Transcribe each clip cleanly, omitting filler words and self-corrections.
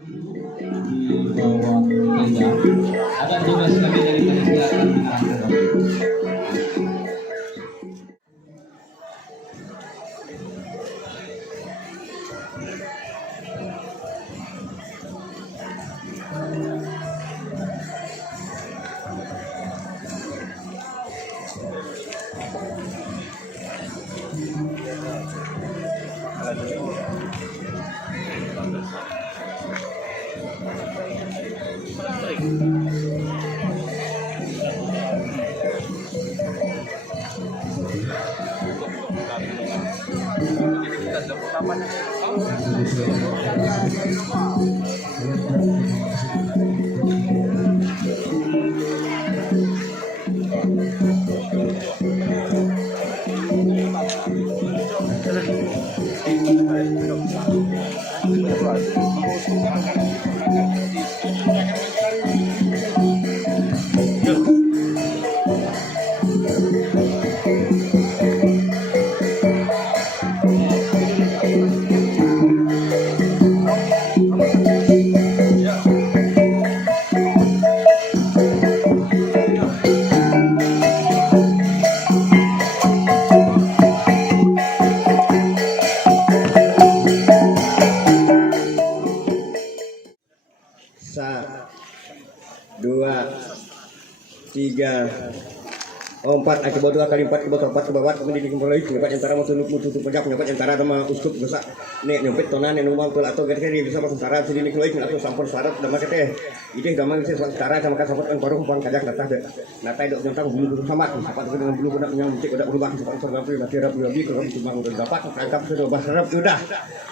di bawah tenda. Ada tugas lagi dari panitia pembinaan. Dua, tiga, empat, akibat dua kali empat, akibat empat, kebabat, kemudian dimulai, nyepat antara mutu pegap, nyepat antara sama uskup dosa, nek nyempit tonan yang numang tul atau kira bisa pasang syarat, jadi nikulai, atau sampun syarat, damai kete, ide gampang bisa pasang syarat, sama kan sampun korong pang kajak nata dok nyentang bulu sama, apa tuh dengan bulu kuda yang mencik udah berubah, sampun sorga pri, mati rapi rapi, kalau cuma udah dapat, tangkap sudah bahas rap sudah,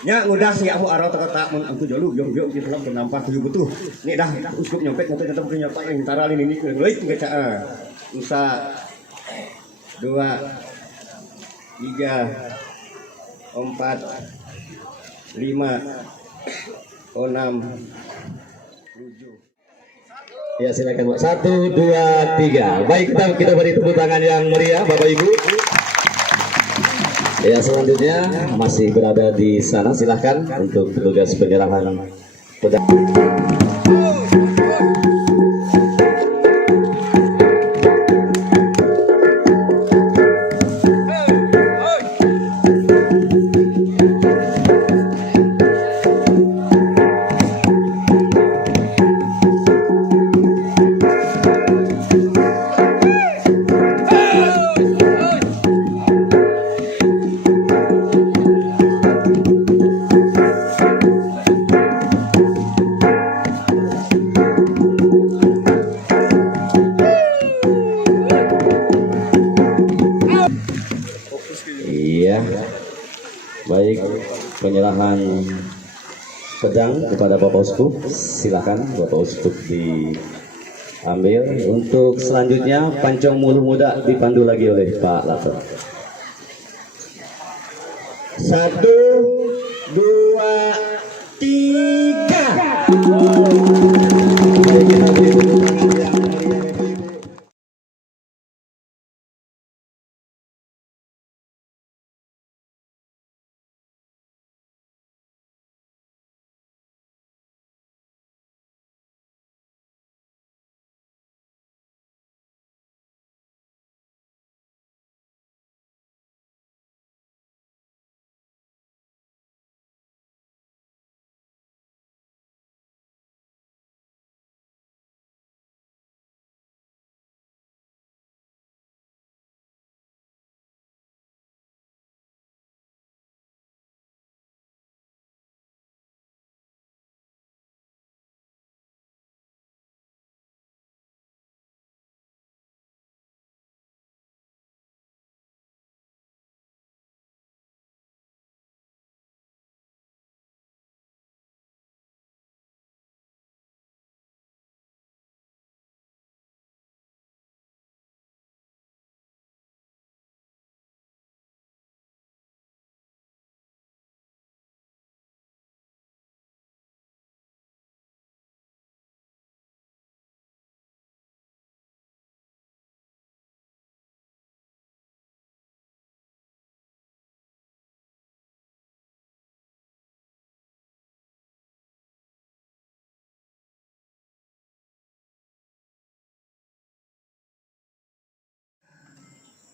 nya udah sih aku arah tak menantu jalur, yong di dalam penampak tujuh betul, nih dah uskup nyempit, nyempit punya apa yang antara ini nikulai, nggak usaha. Dua, tiga, empat, lima, enam, tujuh. Ya silakan Pak. 1, 2, 3. Baik, kita beri tepuk tangan yang meriah Bapak Ibu. Ya selanjutnya masih berada di sana, silahkan untuk petugas penyerahan pedang. Iya, baik, penyerahan pedang kepada Bapak Uskup, silakan Bapak Uskup diambil. Untuk selanjutnya Pancong Mulu Muda dipandu lagi oleh Pak Lato. 1, 2, 3.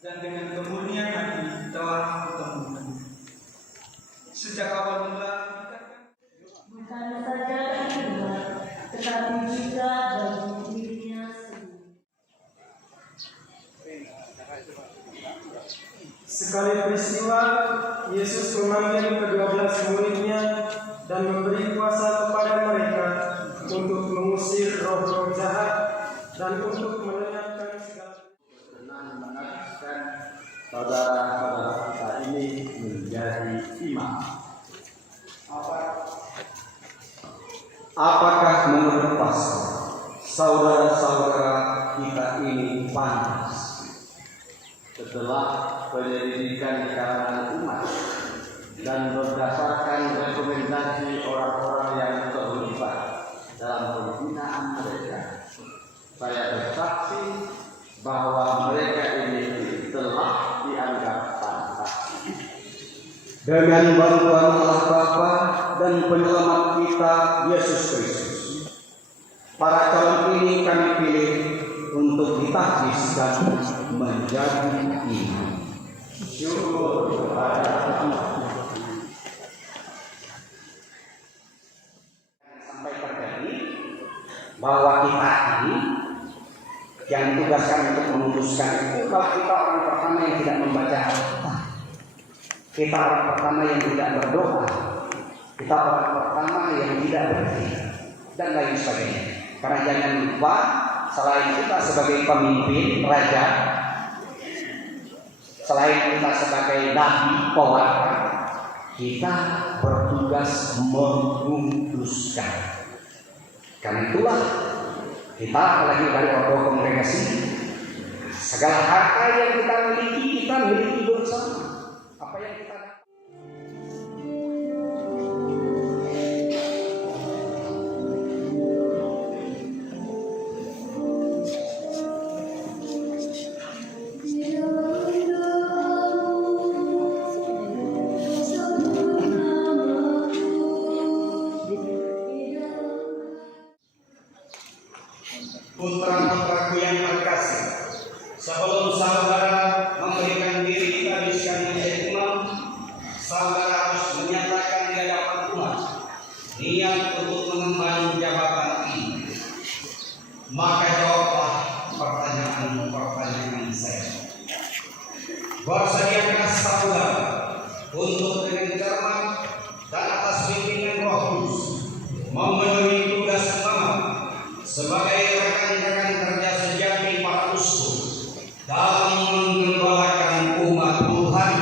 dan dengan kemurnian hati telah kutemukan. Sejak awal mula bukan saja kedua, tetapi juga bagi dirinya sendiri. sekali peristiwa, Yesus memanggil ke-12 muridnya dan memberi kuasa kepada mereka untuk mengusir roh-roh jahat dan untuk melenyapkan segala mengajarkan saudara-saudara kita ini menjadi imam. Apakah menurut pastor saudara-saudara kita ini pantas setelah penyelidikan di kalangan umat dan berdasarkan rekomendasi orang-orang yang terlibat dalam pembinaan mereka? Saya bersaksi bahwa mereka ini telah dianggap pantas. Dengan bantuan Allah Bapa dan penyelamat kita Yesus Kristus, para calon ini kami pilih untuk ditahbis dan menjadi imam. Syukur kepada Allah. Sampai terjadi bahwa kita ini yang ditugaskan untuk memutuskan itu kalau kita orang pertama yang tidak membaca Al-Quran, kita orang pertama yang tidak berdoa, kita orang pertama yang tidak berzikir dan lain sebagainya. Karena jangan lupa, selain kita sebagai pemimpin raja, selain kita sebagai nabi pewarta, kita bertugas menguduskan. Karena itulah kita apalagi dari orang kongregasi, segala harta yang kita miliki bersama. Apa yang kita putra-putraku yang terkasih, sebelum saudara memberikan diri dihabiskan menjadi imam, saudara harus menyatakan di hadapan umat niat untuk mengemban jabatan ini. Maka jawablah pertanyaan saya. Bersediakah saudara untuk dengan cermat dan atas bimbingan Roh Kudus memenuhi tugas imam sebagai rekan-rekan kerja sejati para uskup dalam menggembalakan umat Tuhan?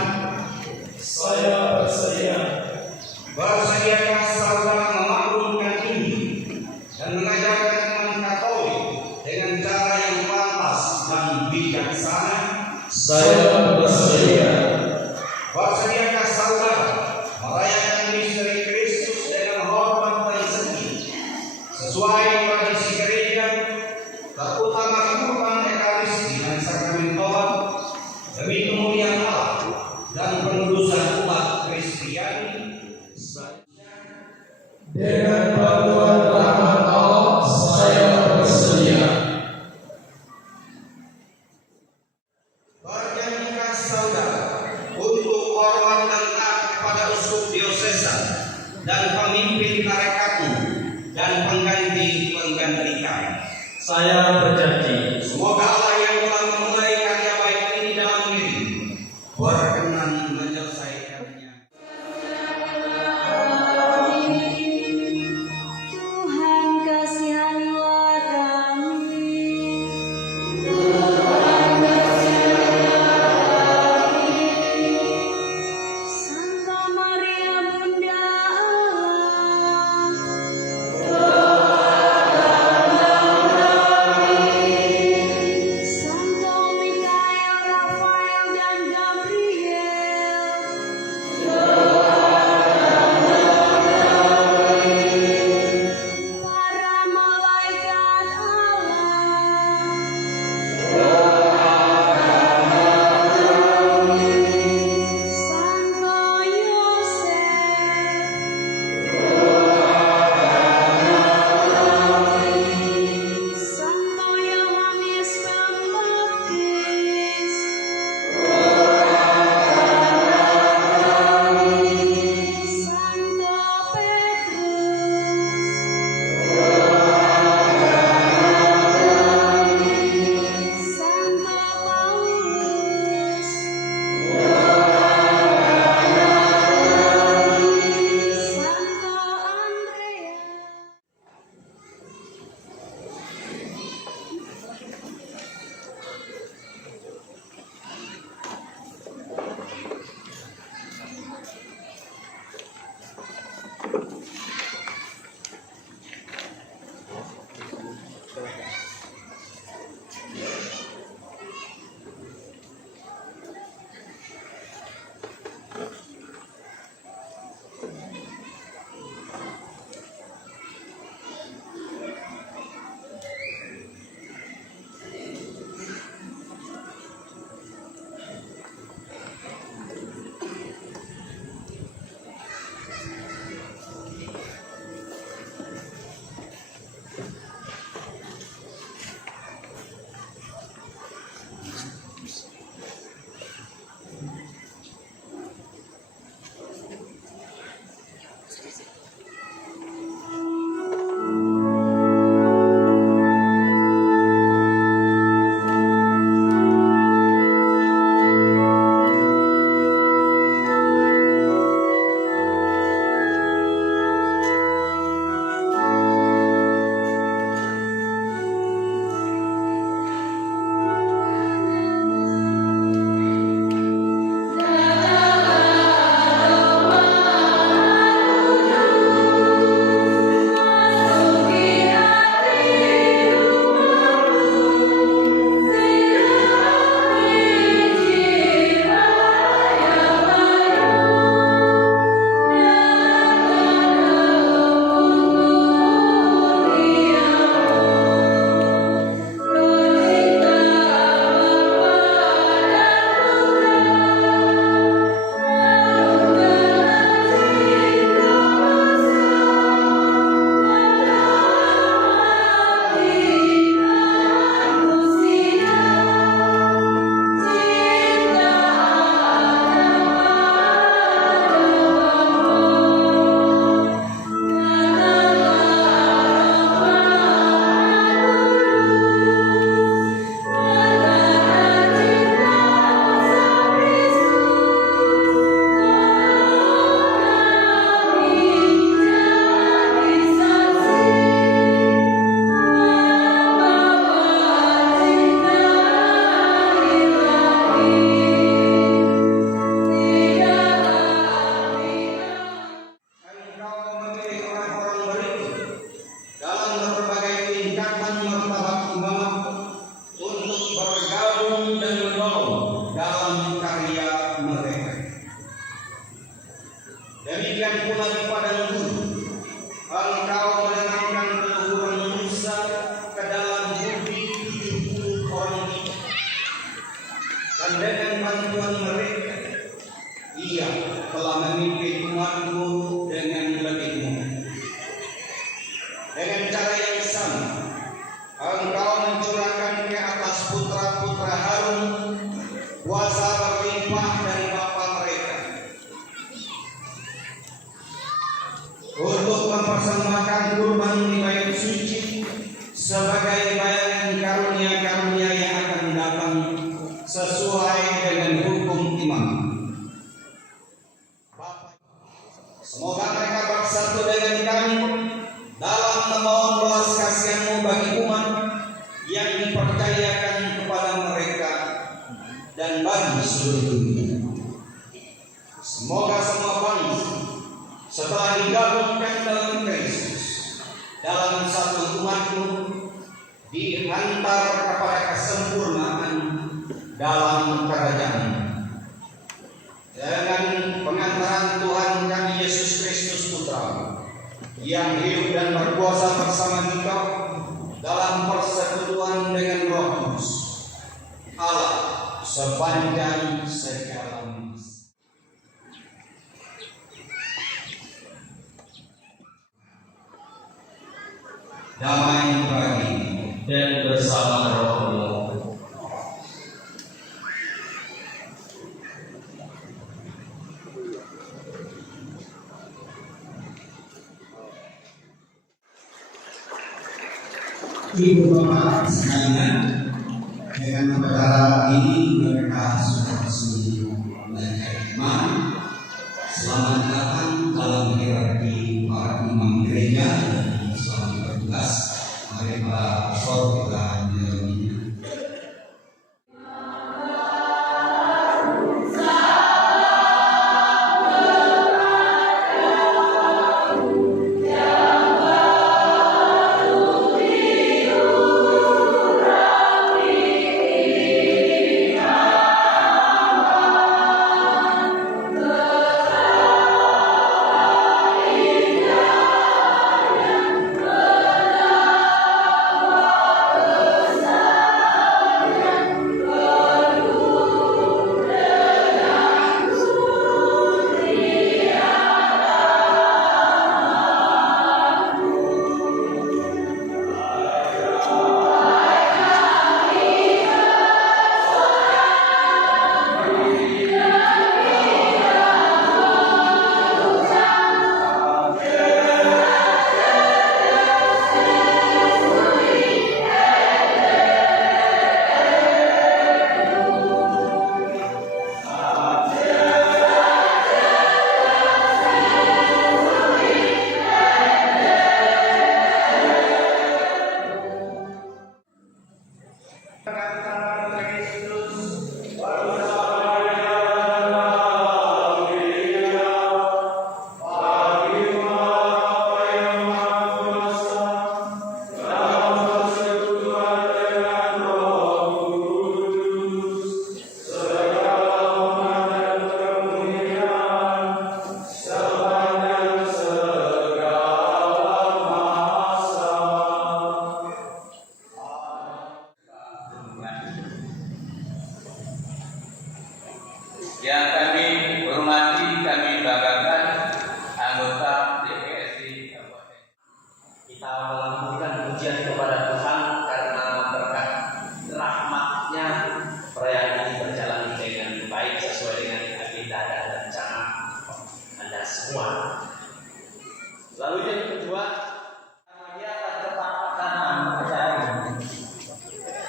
saya bersedia. Bersediakah saudara memaklumkan ini dan mengajarkan iman Katolik dengan cara yang pantas dan bijaksana? Saya bersedia. Bersediakah saudara merayakan misteri Kristus dengan hormat dan seni sesuai tradisi gereja, terutama kurban Ekaristi dan sakramen tobat, demi kemuliaan Allah dan pengudusan umat Kristiani? Dengan bantuan rahmat Allah, saya bersedia. Berjanjikah saudara untuk hormat dan taat kepada uskup diosesan dan pemimpin tarekatmu dan pengganti-pengganti kami? Saya berjanji. Semoga Allah yang telah memulai karya baik ini dalam diri berkenan menyelesaikannya. Tuhan kasihanlah kami. Santa Maria Bunda Allah, Demikian pula di padang gurun, engkau menenangkan keluhuran Musa ke dalam bumi 70 orang itu. Dan dengan bantuan mereka, ia telah memimpin umatmu dengan lebih mudah. Dengan cara yang sama, engkau mencurahkan ke atas putra-putra Harun kuasa berlimpah dari bapa mereka, untuk mempersembahkan kurban di bait suci sebagai bayangan karunia-karunia yang akan datang sesuai dengan hukum imam. Semoga mereka bersatu dengan kami dalam memohon belas kasihan-Mu bagi umat yang dipercayakan kepada mereka dan bagi seluruh dunia. Semoga semua bangsa setelah digabungkan dalam Kristus dalam satu umat-Mu dihantar kepada kesempurnaan dalam kerajaan dengan pengantaran Tuhan kami Yesus Kristus Putra yang hidup dan berkuasa bersama kita dalam persekutuan dengan Roh Kudus Allah sepanjang segala masa. Damai bagi dan bersama Roh Allah. Ibu bapak sekalian, dengan upacara ini mereka sudah resmi belajar iman. Selamat datang dalam hierarki para imam gereja dan selamat bertugas. Mari para pastor kita menyelaminya. Yang baru hidup Yang kami hormati, kami banggakan anggota DPRD Kabupaten. Kita mengaturkan pujian kepada Tuhan karena berkat rahmat-Nya perayaan ini berjalan dengan baik sesuai dengan agenda dan rencana Anda semua. Lalu yang kedua, kegiatan ketapatan acara ini.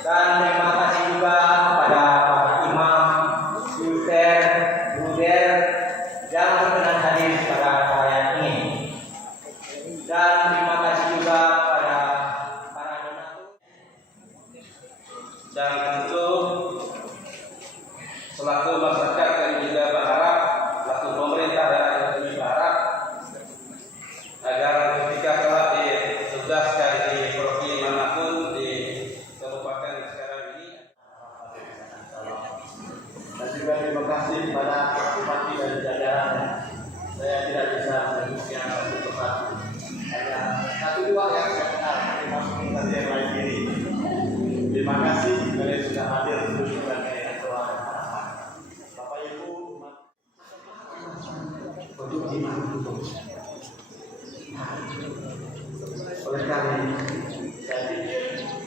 Dan terima kasih juga kepada Pak Imam, Buder yang berkenan hadir pada perayaan ini. Dan terima kasih juga pada para donatur. Dan tentu selaku masyarakat kami juga berharap, selaku pemerintah daerah kami berharap agar ketika telah ditugaskan di provinsi manapun di kabupaten sekarang ini. Dan juga terima kasih kepada bupati dan jajarannya. Saya tidak bisa menyebutkan satu-satu. Hanya satu dua yang saya kenal, termasuk tadi yang lain diri. Terima kasih kalian sudah hadir menunjukkan kalian doa dan harapan. Bapak Ibu, untuk iman oleh karena saya pikir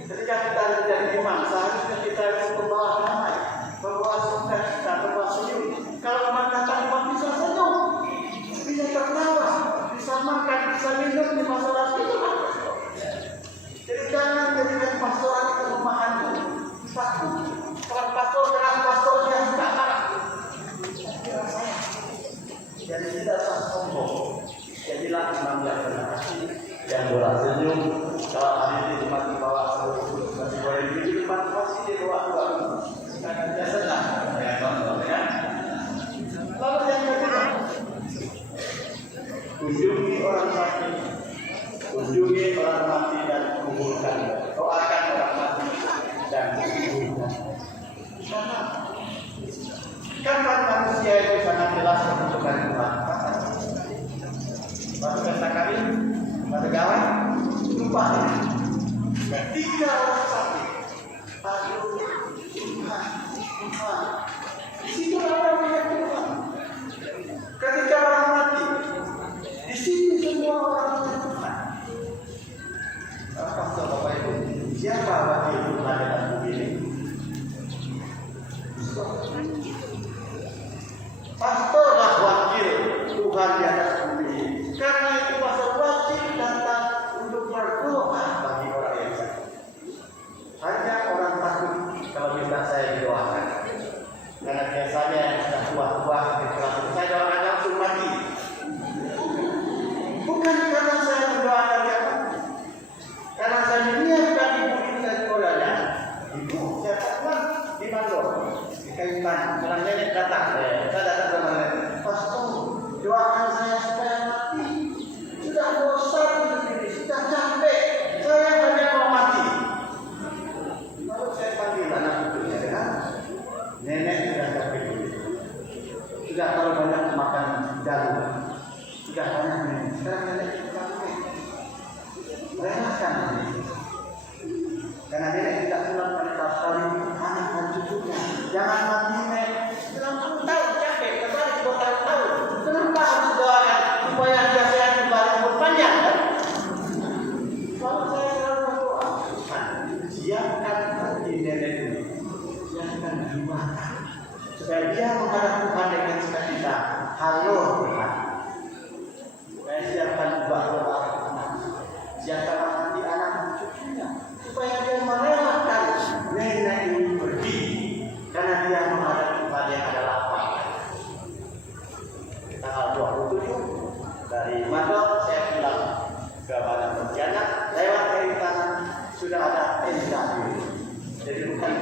ketika kita menjadi imam, seharusnya kita itu membawa damai, membawa sukacita, membawa senyum. Kalau mengatakan imam bisa senyum, bisa tertawa, bisa makan, bisa minum di masalah itu. Jadi jangan jadikan pastoran itu rumahan satu. Kalau pastor dengan pastor yang tidak marah, jadi tidak usah sombong. Jadilah imam yang benar, yang bola senyum. Kalau hari ini tempat dibawa seluruh masih boleh di tempat pasti di doa-doa. Karena dia senang ya tonton ya. Lalu yang kedua, kunjungi orang mati, kunjungi orang mati dan kuburkan, doakan orang mati dan kuburkan. Karena manusia itu sangat jelas menentukan Tuhan. Pada pesta kawin, pada gawan, lupa. Ketika orang sakit, aduh, Tuhan. Di situ orang melihat Tuhan. Ketika orang mati, di situ semua orang melihat Tuhan. Pastor Bapak Ibu, siapa wakil Tuhan dalam bumi ini? Pastorlah wakil Tuhan di atas bumi ini. Karena itu pastor wajib datang untuk berdoa bagi orang yang sakit. Hanya orang takut kalau minta saya didoakan. Karena biasanya yang sudah tua-tua saya doakan langsung mati. Bukan karena saya mendoakan dia mati. Karena saya menyiapkan ibu itu dari kodanya. Ibu saya takut di Mandor. Di Kalimantan. Karena nenek datang. Saya datang ke mana? Pastor, doakan saya supaya mati. Sudah bosan hidup ini, sudah capek. Saya hanya mau mati. Lalu saya panggil anak cucunya dengan nenek sudah capek dulu. Sudah terlalu banyak makan jagung. Sudah banyak nenek. Sekarang nenek capek. Relakan nenek. Karena nenek tidak pulang pada sekali anak dan cucunya. Jangan mati nenek. 90 tahun capek, kembali 2 tahun. Kenapa harus doakan supaya dia sehat kembali umur panjang? Kalau saya selalu berdoa, Tuhan, siapkan hati nenek ini, siapkan jiwa, supaya dia menghadap Tuhan dengan sukacita. Halo Tuhan, saya siapkan doa, siapkan hati anak dan cucunya, supaya dia merelakan nenek ini pergi, karena dia menghadap Tuhan yang ada lapang. Tanggal 27 dari Mandor saya pulang ke Badan Pontianak, lewat dari tanah sudah ada NKB. Jadi bukan